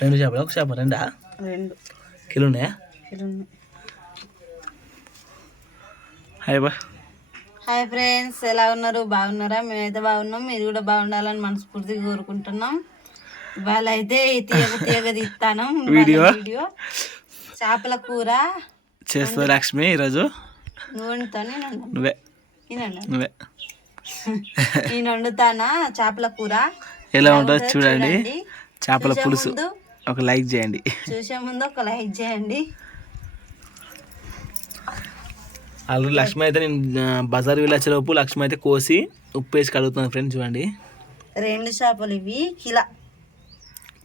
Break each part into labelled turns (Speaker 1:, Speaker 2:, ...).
Speaker 1: రెండు చేపలు ఒక చేప రెండా?
Speaker 2: రెండు.
Speaker 1: కిలో ఉన్నాయా హాయ్ బా
Speaker 2: హాయ్ ఫ్రెండ్స్ ఎలా ఉన్నారు? బాగున్నారా? మేమైతే బాగున్నాం. మీరు కూడా బాగుండాలని మనస్ఫూర్తిగా కోరుకుంటున్నాం. ఇవాళ అయితే తీయగ తీయగ తీస్తాను.
Speaker 1: వీడియో?
Speaker 2: వీడియో. చేపల కూర.
Speaker 1: చేస్తా లక్ష్మి ఈరోజు?
Speaker 2: నువ్వు. వండుతాను.
Speaker 1: నువ్వే. నువ్వే.
Speaker 2: నేను వండుతానా చేపల కూర?
Speaker 1: ఎలా ఉంటుందో చూడండి. చేపల పులుసు. ఒక లైక్ చేయండి.
Speaker 2: చూసే ముందు ఒక లైక్ చేయండి.
Speaker 1: ఆల్రెడీ లక్ష్మి అయితే నేను బజార్ వెళ్ళొచ్చేలోపు లక్ష్మి అయితే కోసి ఉప్పు వేసి కడుగుతున్నాను ఫ్రెండ్స్ చూడండి.
Speaker 2: రెండు చేపలు ఇవి కిలో.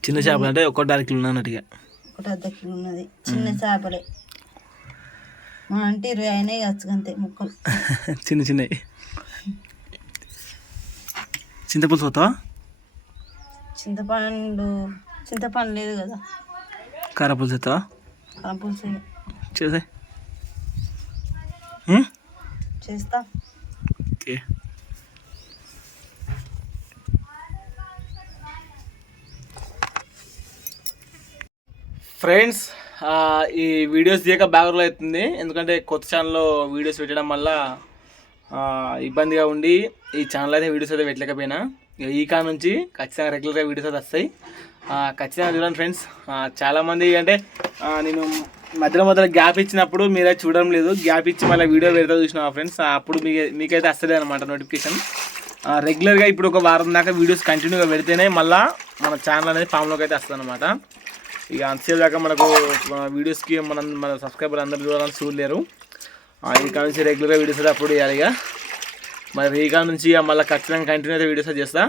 Speaker 1: చిన్న చేపలు అంటే ఒకటి అర కిలో అన్నట్టుగా
Speaker 2: ఒకటి అర్ధ కిలో ఉన్నది. చిన్న చేపలే. మా అంటే ఇరవై అయినాయి కావచ్చు అంతే ముక్కలు.
Speaker 1: చిన్న చిన్నవి. చింతపులుసు పోతావా
Speaker 2: చింతపండు చింతపండు లేదు కదా.
Speaker 1: చేసే.
Speaker 2: చేస్తా.
Speaker 1: ఓకే. ఫ్రెండ్స్ ఈ వీడియోస్ తీయక బ్యాక్గ్రౌండ్ అవుతుంది. ఎందుకంటే కొత్త ఛానల్లో వీడియోస్ పెట్టడం వల్ల ఇబ్బందిగా ఉండి ఈ ఛానల్ అయితే వీడియోస్ అయితే పెట్టలేకపోయినా. ఈ కా నుంచి ఖచ్చితంగా రెగ్యులర్గా వీడియోస్ అయితే వస్తాయి. ఖచ్చితంగా చూడండి ఫ్రెండ్స్ చాలామంది అంటే నేను మధ్యలో మధ్యలో గ్యాప్ ఇచ్చినప్పుడు మీరు చూడడం లేదు. గ్యాప్ ఇచ్చి మళ్ళీ వీడియో పెడతా చూసిన ఫ్రెండ్స్ అప్పుడు మీకు మీకైతే వస్తుంది అనమాట నోటిఫికేషన్ రెగ్యులర్గా ఇప్పుడు ఒక వారం దాకా వీడియోస్ కంటిన్యూగా పెడితేనే మళ్ళీ మన ఛానల్ అనేది ఫామ్లోకి అయితే వస్తుంది అనమాట. ఇక అంతసేపు దాకా మనకు వీడియోస్కి మనం మన సబ్స్క్రైబర్ అందరూ చూడాలని చూడలేరు. ఇక నుంచి రెగ్యులర్గా వీడియోస్ అయితే అప్లోడ్ చేయాలి ఇక. మరి ఇక నుంచి ఇక మళ్ళీ ఖచ్చితంగా కంటిన్యూ అయితే వీడియోస్ చేస్తాను చేస్తా.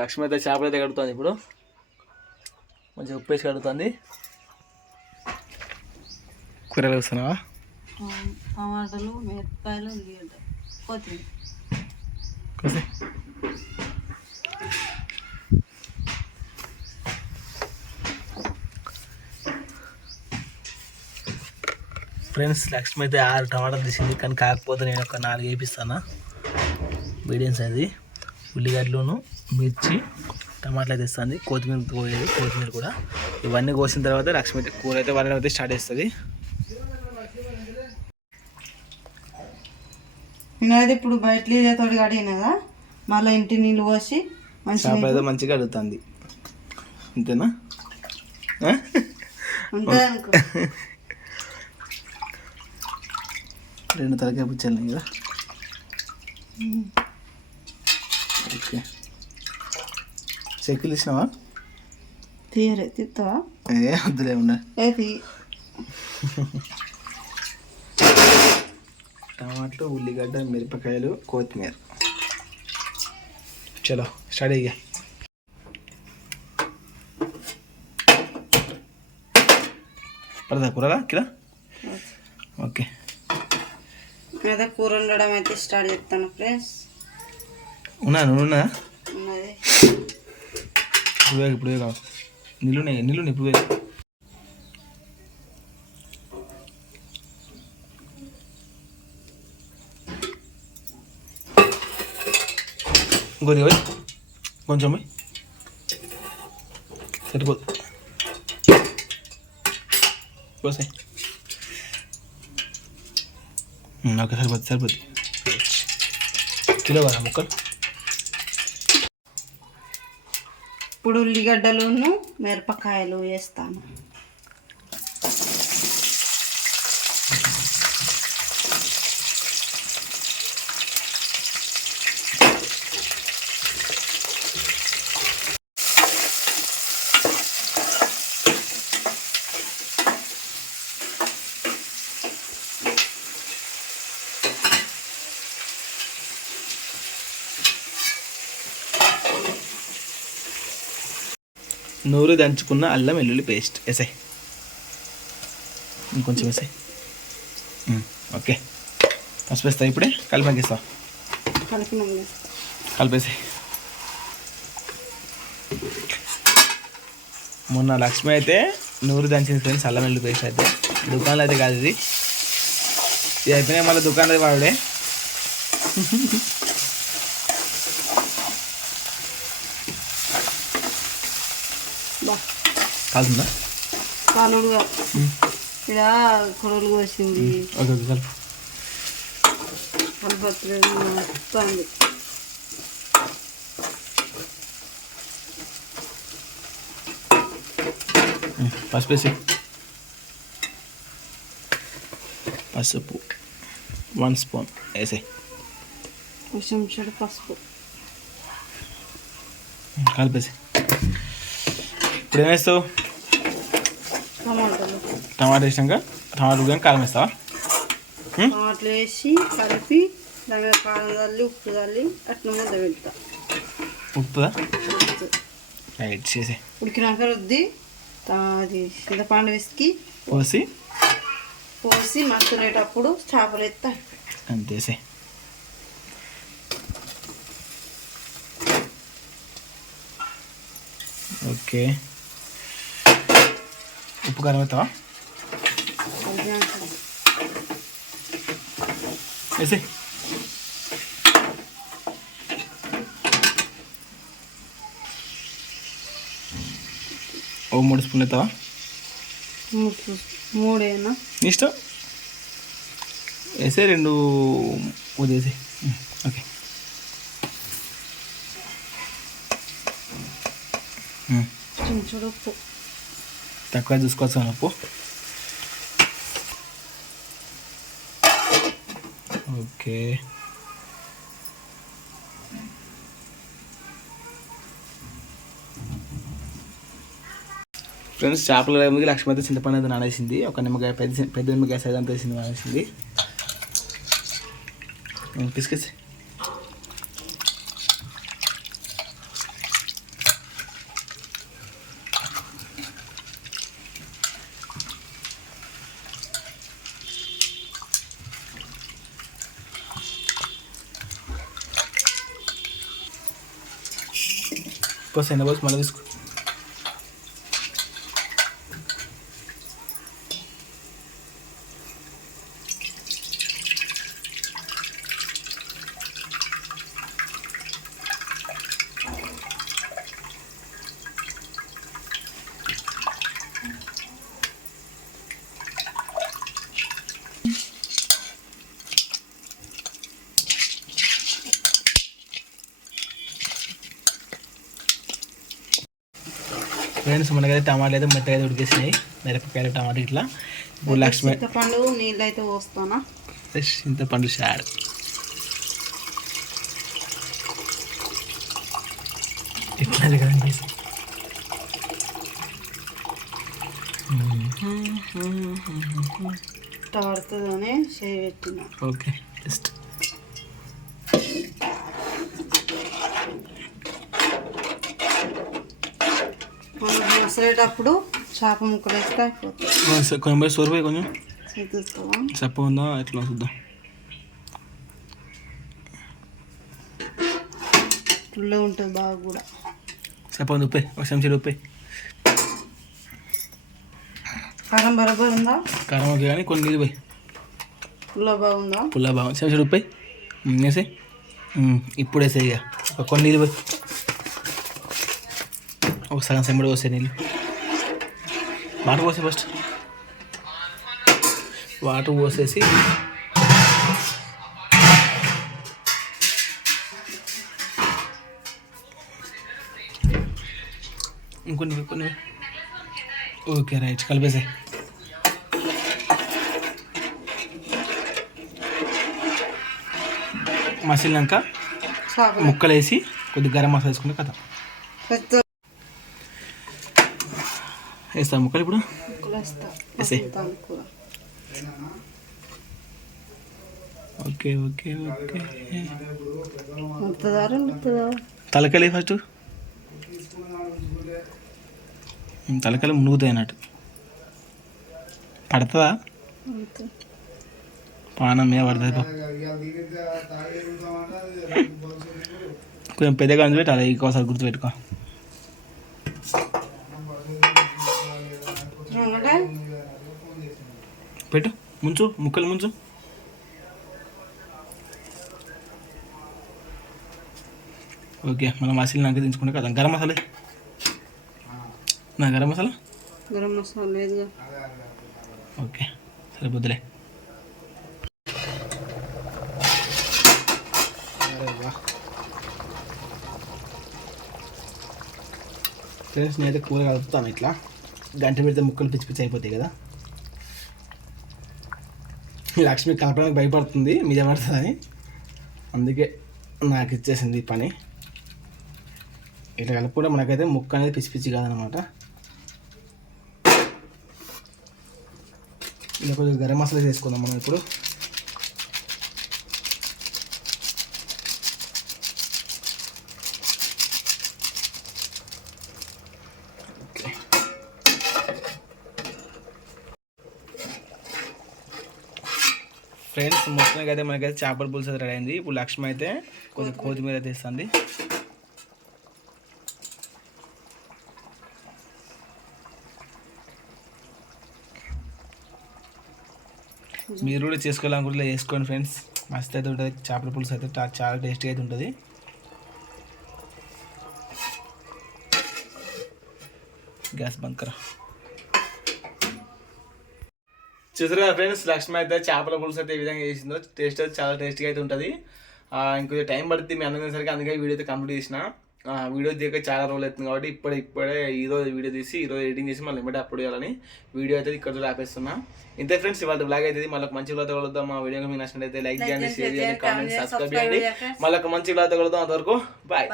Speaker 1: లక్ష్మి అయితే చేపలు అయితే కడుగుతుంది ఇప్పుడు. మంచిగా ఉప్పు వేసి కడుగుతుంది. కూరలు వస్తున్నావా?
Speaker 2: టమాటాలు మిరపకాయలు ఉల్లిగడ్డ కొత్తిమీర.
Speaker 1: కోసే. ఫ్రెండ్స్ లక్ష్మి అయితే ఆరు టమాటాలు తీసింది కానీ కాకపోతే నేను ఒక నాలుగు వేపిస్తాను? Medium size. ఉల్లిగడ్డలును మిర్చి టమాటాలు అయితే ఇస్తుంది కొత్తిమీర కోయేది కొత్తిమీర కూడా. ఇవన్నీ కోసిన తర్వాత లక్ష్మి అయితే కూర అయితే వండడం అయితే స్టార్ట్ చేస్తుంది.
Speaker 2: నేనైతే ఇప్పుడు బయట తోటి కడిగిన కదా మళ్ళీ ఇంటి నీళ్ళు పోసి మంచిగా
Speaker 1: చేప అయితే మంచిగా అడుగుతుంది. అంతేనా? రెండు తలకాయ పుచ్చాలి కదా. ఓకే. చెక్కులు ఇచ్చినావా
Speaker 2: తీయరే తిత్తావా?
Speaker 1: ఏ వద్దులే ఉన్నా
Speaker 2: ఏ తీ.
Speaker 1: టమాటాలు ఉల్లిగడ్డ మిరపకాయలు కొత్తిమీర. చలో స్టార్ట్ అయ్యా పడదా కూరగా కిరా? ఓకే.
Speaker 2: అదే కూర వండడం అయితే స్టార్ట్ చేస్తాను ఫ్రెండ్స్.
Speaker 1: ఉన్నా నువ్వు ఉన్నా
Speaker 2: ఉన్నది.
Speaker 1: ఇప్పుడే ఇప్పుడే కాదు వేగా నిల్లున్నాయి నిల్లున్నాయి ఇప్పుడు వేగు ఇంకోది కొంచెం సరిపోదు. కోసాయి ఓకే సరిపోద్ది సరిపోద్ది. కిలో కదా ముక్కలు?
Speaker 2: ఇప్పుడు ఉల్లిగడ్డలును మిరపకాయలు వేస్తాను.
Speaker 1: నూరు దంచుకున్న అల్లం వెల్లుల్లి పేస్ట్. వేసాయి ఇంకొంచెం వేసాయి ఓకే. పసుపు ఇప్పుడే
Speaker 2: కలిపేస్తా
Speaker 1: కలిపేసాయి మొన్న లక్ష్మి అయితే నూరు దంచిన ఫ్రెండ్స్ అల్లం వెల్లుల్లి పేస్ట్ అయితే. దుకాణంలో అయితే కాదు ఇది. ఇది అయిపోయినా మళ్ళీ దుకాణంలో వాడే
Speaker 2: బా
Speaker 1: కాలుతుందా?
Speaker 2: కాలుడుగా ఇక్కడ కొడవలు కోసింది.
Speaker 1: ఓకే ఓకే కలుపు
Speaker 2: కలపట్లేదు వస్తుంది
Speaker 1: పసుపు వేసి. పసుపు. వన్ స్పూన్ వేసే
Speaker 2: కొంచెం పసుపు.
Speaker 1: కలిపేసి ఇప్పుడు ఏం వేస్తావు టమాటా వేసినాక టమాటా ఉడికాక కారం వేస్తావా?
Speaker 2: టమాటాలు వేసి కలిపి దాని కారం చల్లి ఉప్పు చల్లి అట్లా ముద్ద పెడతా.
Speaker 1: ఉప్పుదా? రైట్ చేసి.
Speaker 2: ఉడికినాక రుద్ది అది చింతపండు విసికి
Speaker 1: పోసి?
Speaker 2: పోసి మసలేటప్పుడు చేపలు ఎత్తా.
Speaker 1: అంతేసి ఓకే. ఉప్పు కారం వేస్తావా వేసి ఓ మూడు స్పూన్లు ఎత్తావా?
Speaker 2: మూడేనా?
Speaker 1: ఇష్టం? వేసే రెండు వదిలేసి ఓకే. ఉమ్. తక్కువ చూసుకోవచ్చు కానీ ఉప్పు ఓకే ఫ్రెండ్స్ చేపల ముందుకి లక్ష్మి అయితే చింతపండు అయితే నానేసింది. ఒక నిమ్మకాయ పెద్ద పెద్ద నిమ్మకాయ సైజ్ అంత వేసింది నానేసింది. పిసికేసి పోసి ఎండ పోసి మళ్ళీ ఫ్రెండ్స్ మనకైతే టమాటాలు అయితే మెత్తగా అయితే ఉడికేసినాయి మిరపకాయలు టమాటా ఇట్లా ఇప్పుడు లక్ష్మి
Speaker 2: చింతపండు నీళ్ళు అయితే పోస్తానా
Speaker 1: చింతపండు షార్ ఇట్లా కదండి
Speaker 2: ఇట్లా పడుతుందనే చేయి పెట్టిన
Speaker 1: ఓకే జస్ట్
Speaker 2: మనం మసలేటప్పుడు చేప ముక్కలు వేస్తే అయిపోతుంది
Speaker 1: కొంచెం పోయి సోరిపోయి కొంచెం. చెప్ప ఉందా ఎట్లా చూద్దాం
Speaker 2: పుల్లగా ఉంటుంది బాగా కూడా.
Speaker 1: చెప్ప ఉంది ఉప్పే. ఒక చెంచా ఉప్పే.
Speaker 2: కారం బరబర్ ఉందా?
Speaker 1: కారం ఓకే కానీ కొన్ని నీళ్ళు పోయి.
Speaker 2: పుల్ల బాగుందా?
Speaker 1: పుల్ల బాగుంది. చెంచా ఉప్పే. వేసి ఇప్పుడు వేసే ఇక. కొన్ని నీళ్ళు పోయి. ఒక సగం సెంబడి పోసే నీళ్ళు. వాటర్ పోసే ఫస్ట్ వాటర్ పోసేసి ఇంకొన్ని కొన్ని. Okay right. కలిపేసే మసిలినాక
Speaker 2: చేపలు
Speaker 1: ముక్కలు వేసి కొద్దిగా గరం మసాలా వేసుకుంటే
Speaker 2: పెద్ద
Speaker 1: వేస్తా ముక్కలు ఇప్పుడు ఓకే ఓకే ఓకే తలకాయలు ఫస్ట్ తలకాయలు మునుగుతాయి అన్నట్టు పడుతుందా పానం మీద పడుతుంది. కొంచెం పెద్దగా అందు పెట్టాలి ఇంకోసారి గుర్తుపెట్టుకో పెట్టు. ముంచు ముక్కలు ముంచు. ఓకే మనం మసాలా నాకు దించుకుంటే కదా గరం మసాలా. నా గరం మసాలా?
Speaker 2: గరం మసాలా లేదుగా
Speaker 1: ఓకే సరిపోతులే ఫ్రెండ్స్ నేనైతే కూర కలుపుతాను ఇట్లా. గంట పెడితే ముక్కలు పిచ్చి పిచ్చి అయిపోతాయి కదా. లక్ష్మి కలపడానికి భయపడుతుంది మీద పడుతుందని అందుకే నాకు ఇచ్చేసింది ఈ పని. ఇట్లా కలుపుకుంటే మనకైతే ముక్క అనేది పిచ్చి పిచ్చి కాదనమాట. ఇలా కొంచెం గరం మసాలా చేసుకుందాం మనం ఇప్పుడు. ఫ్రెండ్స్ మొత్తానికి అయితే మనకైతే చేపల పులుసు అయితే రెడీ అయింది. ఇప్పుడు లక్ష్మి అయితే కొంచెం కొత్తిమీర. అయితే ఇస్తుంది మీరు కూడా చేసుకోవాలనుకుంటే ఇలా చేసుకోండి ఫ్రెండ్స్. మస్తు అయితే ఉంటుంది. చేపల పులుసు అయితే చాలా టేస్టీగా అయితే ఉంటుంది. గ్యాస్ బంద్ కరా చూసారు కదా ఫ్రెండ్స్? లక్ష్మి అయితే చేపల పులుసు అయితే ఏ విధంగా చేసిందో. టేస్ట్ అయితే చాలా టేస్టీగా అయితే ఉంటుంది. ఇంకొంచెం టైం పడుతుంది మీ అన్నం సరికి అందుకే వీడియో అయితే కంప్లీట్ చేసిన. వీడియో తీయక చాలా రోజులు అవుతుంది కాబట్టి ఇప్పుడే ఇప్పుడే ఈరోజు వీడియో తీసి ఈరోజు ఎడిటింగ్ చేసి మళ్ళీ ఎమ్మటే అప్లోడ్ చేయాలని వీడియో అయితే ఇక్కడ ఆపేస్తున్నా ఇంతే ఫ్రెండ్స్ ఇవాళ బ్లాగ్ అయితే మళ్ళీ మంచి బ్లాగ్ కలుద్దాం. మా వీడియో మీకు నచ్చినట్లయితే లైక్ చేయండి షేర్ చేయండి కామెంట్ సబ్స్క్రైబ్ చేయండి. మళ్ళీ ఒక మంచి బ్లాగ్ కలుద్దాం. అంతవరకు
Speaker 2: బాయ్